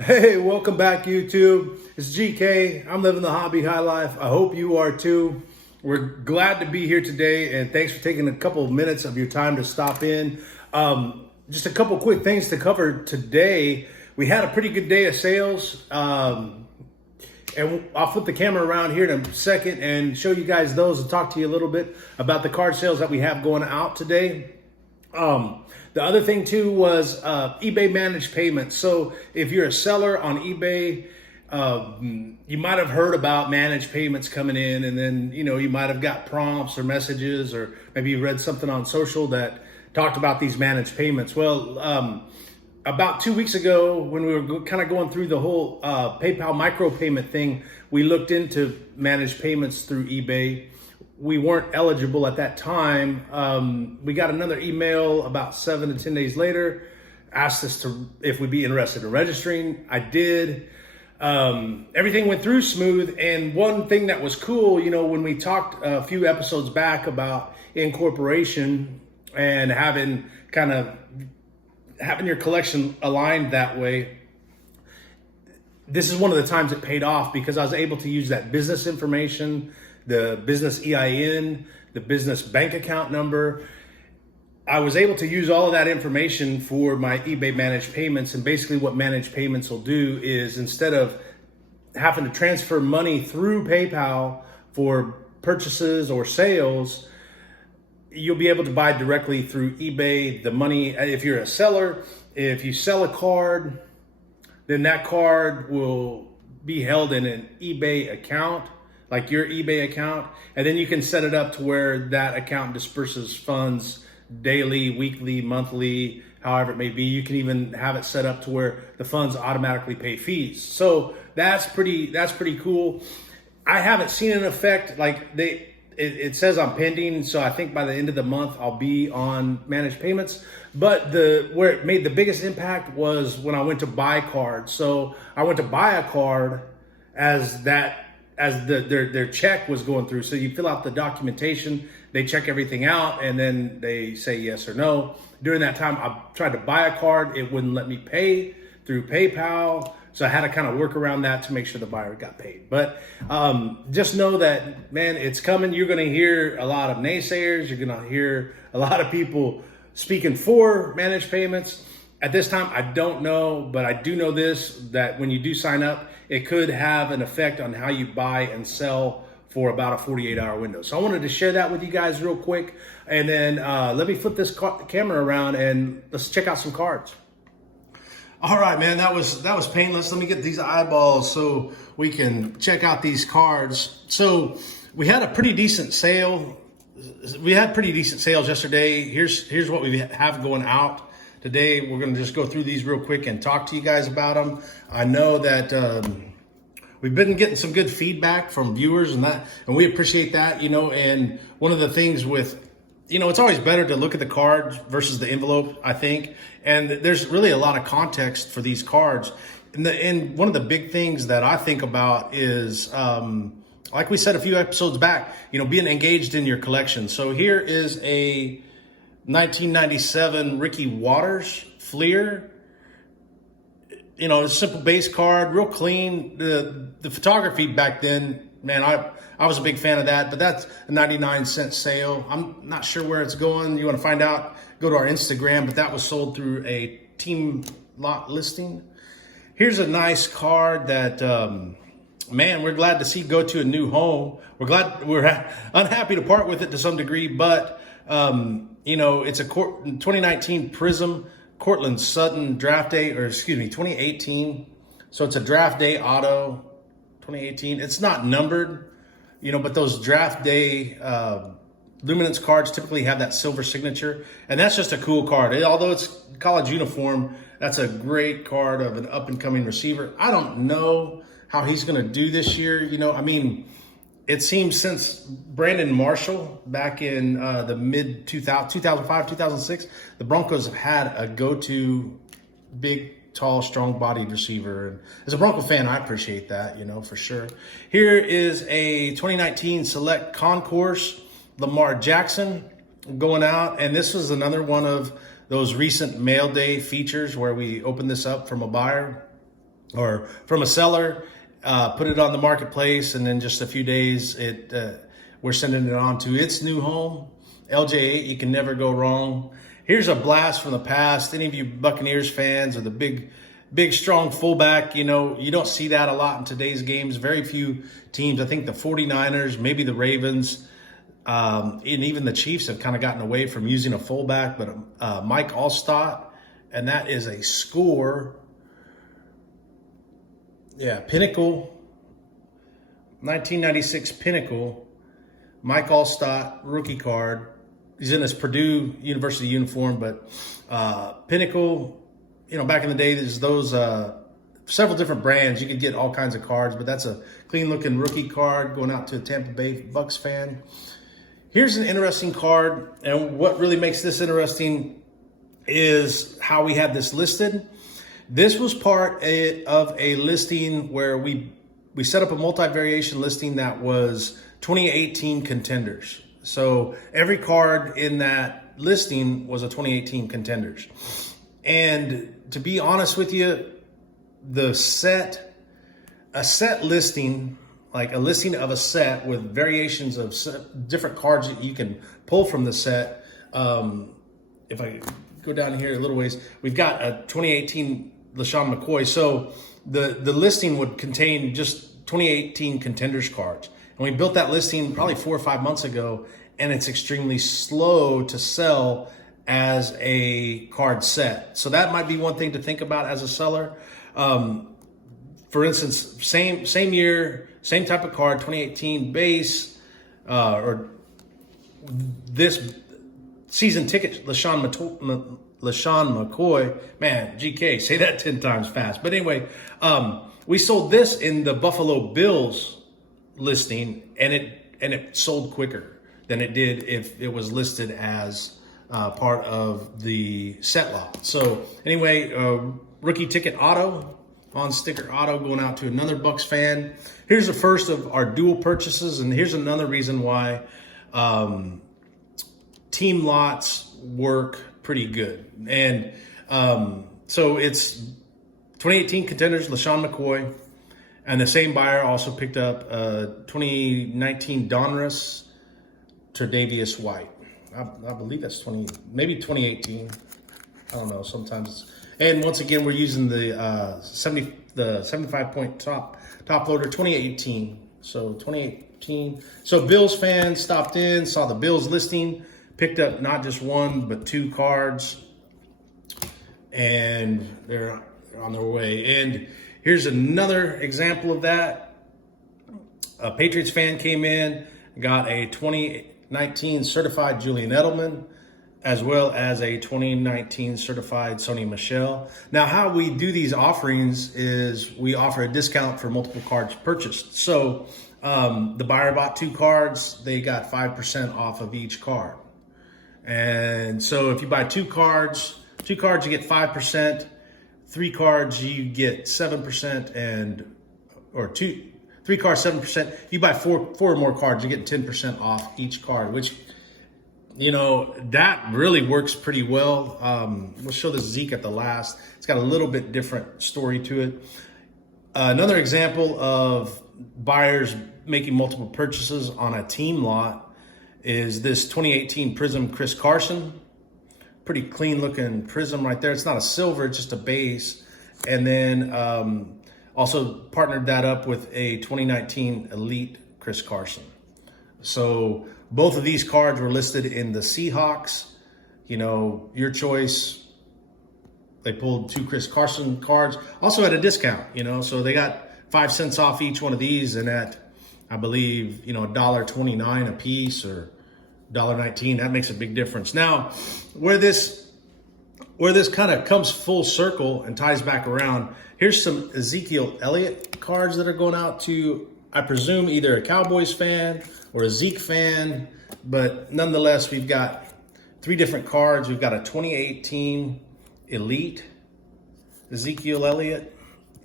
Hey, welcome back, YouTube. It's GK. I'm living the hobby high life. I hope you are too. We're glad to be here today, and thanks for taking a couple of minutes of your time to stop in. Just a couple quick things to cover today. We had a pretty good day of sales, and I'll flip the camera around here in a second and show you guys those and talk to you a little bit about the card sales that we have going out today. The other thing too was eBay managed payments. So if you're a seller on eBay, you might have heard about managed payments coming in, and then you might have got prompts or messages, or maybe you read something on social that talked about these managed payments. Well, about 2 weeks ago, when we were kind of going through the whole PayPal micropayment thing, we looked into managed payments through eBay. We weren't eligible at that time. We got another email about 7 to 10 days later, asked us if we'd be interested in registering. I did. Everything went through smooth. And one thing that was cool, when we talked a few episodes back about incorporation and having your collection aligned that way, this is one of the times it paid off, because I was able to use that business information, the business EIN, the business bank account number. I was able to use all of that information for my eBay managed payments. And basically what managed payments will do is, instead of having to transfer money through PayPal for purchases or sales, you'll be able to buy directly through eBay. The money, if you're a seller, if you sell a card, then that card will be held in an eBay account, like your eBay account, and then you can set it up to where that account disperses funds daily, weekly, monthly, however it may be. You can even have it set up to where the funds automatically pay fees. So that's pretty cool. I haven't seen an effect. It says I'm pending, so I think by the end of the month I'll be on managed payments. But where it made the biggest impact was when I went to buy cards. So I went to buy a card as their check was going through. So you fill out the documentation, they check everything out, and then they say yes or no. During that time, I tried to buy a card. It wouldn't let me pay through PayPal. So I had to kind of work around that to make sure the buyer got paid. But just know that, man, it's coming. You're going to hear a lot of naysayers. You're going to hear a lot of people speaking for managed payments. At this time, I don't know, but I do know this, that when you do sign up, it could have an effect on how you buy and sell for about a 48-hour window. So I wanted to share that with you guys real quick. And then let me flip this camera around and let's check out some cards. All right, man, that was painless. Let me get these eyeballs so we can check out these cards. So we had a pretty decent sale. We had pretty decent sales yesterday. Here's what we have going out today. We're going to just go through these real quick and talk to you guys about them. I know that we've been getting some good feedback from viewers, and we appreciate that. And one of the things with, it's always better to look at the cards versus the envelope, I think. And there's really a lot of context for these cards. And one of the big things that I think about is, like we said a few episodes back, being engaged in your collection. So here is a 1997 Ricky Waters Fleer. A simple base card, real clean. The photography back then, man, I was a big fan of that, but that's a 99-cent sale. I'm not sure where it's going. You want to find out, go to our Instagram, but that was sold through a team lot listing. Here's a nice card that, man, we're glad to see go to a new home. We're unhappy to part with it to some degree, but, it's a 2019 Prism Cortland Sutton draft day, 2018. So it's a draft day auto, 2018. It's not numbered, but those draft day luminance cards typically have that silver signature, and that's just a cool card. Although it's college uniform, that's a great card of an up-and-coming receiver. I don't know how he's going to do this year. It seems since Brandon Marshall back in the mid 2005, 2006, the Broncos have had a go-to big, tall, strong-bodied receiver. And as a Bronco fan, I appreciate that, for sure. Here is a 2019 Select Concourse Lamar Jackson going out. And this was another one of those recent mail day features where we opened this up from a buyer. or from a seller, put it on the marketplace, and then just a few days, we're sending it on to its new home. LJ8, you can never go wrong. Here's a blast from the past. Any of you Buccaneers fans, or the big, strong fullback, you don't see that a lot in today's games. Very few teams. I think the 49ers, maybe the Ravens, and even the Chiefs have kind of gotten away from using a fullback, but Mike Allstott, and that is a score. Yeah, Pinnacle, 1996 Pinnacle, Mike Allstott, rookie card. He's in his Purdue University uniform, but Pinnacle, back in the day, there's those several different brands. You could get all kinds of cards, but that's a clean-looking rookie card going out to a Tampa Bay Bucks fan. Here's an interesting card, and what really makes this interesting is how we have this listed. This was part of a listing where we set up a multi-variation listing that was 2018 contenders. So every card in that listing was a 2018 contenders. And to be honest with you, a set listing, like a listing of a set with variations of different cards that you can pull from the set. If I go down here a little ways, we've got a 2018 LaShawn McCoy. So the listing would contain just 2018 contenders cards. And we built that listing probably 4 or 5 months ago, and it's extremely slow to sell as a card set. So that might be one thing to think about as a seller. For instance, same year, same type of card, 2018 base, or this season ticket, LaShawn McCoy, man, GK, say that 10 times fast. But anyway, we sold this in the Buffalo Bills listing, and it sold quicker than it did if it was listed as part of the set lot. So anyway, rookie ticket auto, on sticker auto going out to another Bucks fan. Here's the first of our dual purchases, and here's another reason why team lots work pretty good. And so it's 2018 contenders, LaShawn McCoy, and the same buyer also picked up 2019 Donruss, Tre'Davious White. I believe that's maybe 2018. I don't know. Sometimes. And once again, we're using the 75 point top loader 2018. So 2018. So Bills fans stopped in, saw the Bills listing, picked up not just one but 2 cards, and they're on their way. And here's another example of that. A Patriots fan came in, got a 2019 certified Julian Edelman, as well as a 2019 certified Sony Michel. Now, how we do these offerings is we offer a discount for multiple cards purchased. So the buyer bought 2 cards, they got 5% off of each card. And so if you buy 2 cards, you get 5%, 3 cards, you get 7%, or 3 cards, 7%. You buy 4 or more cards, you get 10% off each card, which, that really works pretty well. We'll show the Zeke at the last. It's got a little bit different story to it. Another example of buyers making multiple purchases on a team lot is this 2018 Prism Chris Carson. Pretty clean looking Prism right there. It's not a silver, it's just a base. And then also partnered that up with a 2019 Elite Chris Carson. So both of these cards were listed in the Seahawks. Your choice. They pulled 2 Chris Carson cards, also at a discount, so they got 5 cents off each one of these, and at, I believe, $1.29 a piece or $1.19. That makes a big difference. Now, where this kind of comes full circle and ties back around, here's some Ezekiel Elliott cards that are going out to, I presume, either a Cowboys fan or a Zeke fan, but nonetheless, we've got 3 different cards. We've got a 2018 Elite Ezekiel Elliott.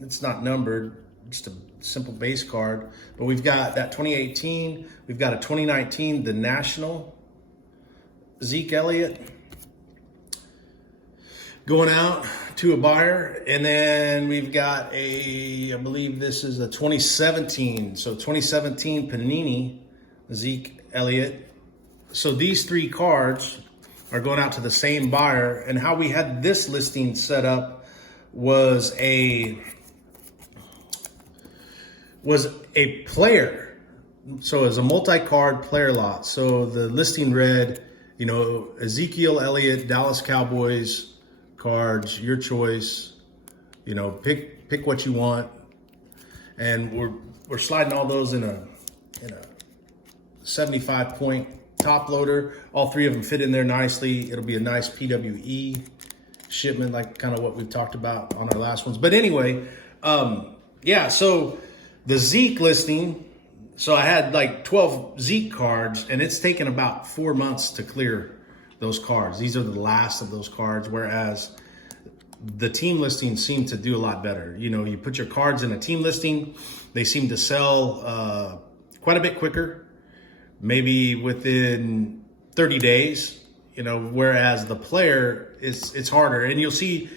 It's not numbered, just a simple base card, but we've got that 2018. We've got a 2019 The National Zeke Elliott. going out to a buyer. And then we've got I believe this is a 2017. So 2017 Panini, Zeke Elliott. So these 3 cards are going out to the same buyer. And how we had this listing set up was a player. So it's a multi-card player lot. So the listing read, Ezekiel Elliott, Dallas Cowboys cards, your choice. Pick what you want. And we're sliding all those in a 75-point top loader. All 3 of them fit in there nicely. It'll be a nice PWE shipment, like kind of what we've talked about on our last ones. But anyway, so the Zeke listing, so I had like 12 Zeke cards, and it's taken about 4 months to clear those cards. These are the last of those cards, whereas the team listings seem to do a lot better. You put your cards in a team listing, they seem to sell quite a bit quicker, maybe within 30 days, whereas the player it's harder. And you'll see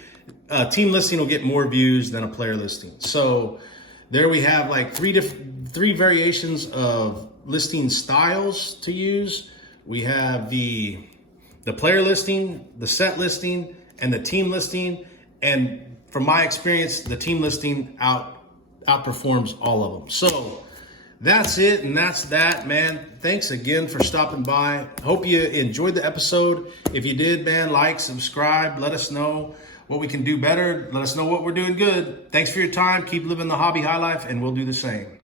a team listing will get more views than a player listing. So there we have like three variations of listing styles to use. We have the player listing, the set listing, and the team listing. And from my experience, the team listing outperforms all of them. So that's it, and that's that, man. Thanks again for stopping by. Hope you enjoyed the episode. If you did, man, like, subscribe. Let us know what we can do better. Let us know what we're doing good. Thanks for your time. Keep living the hobby high life, and we'll do the same.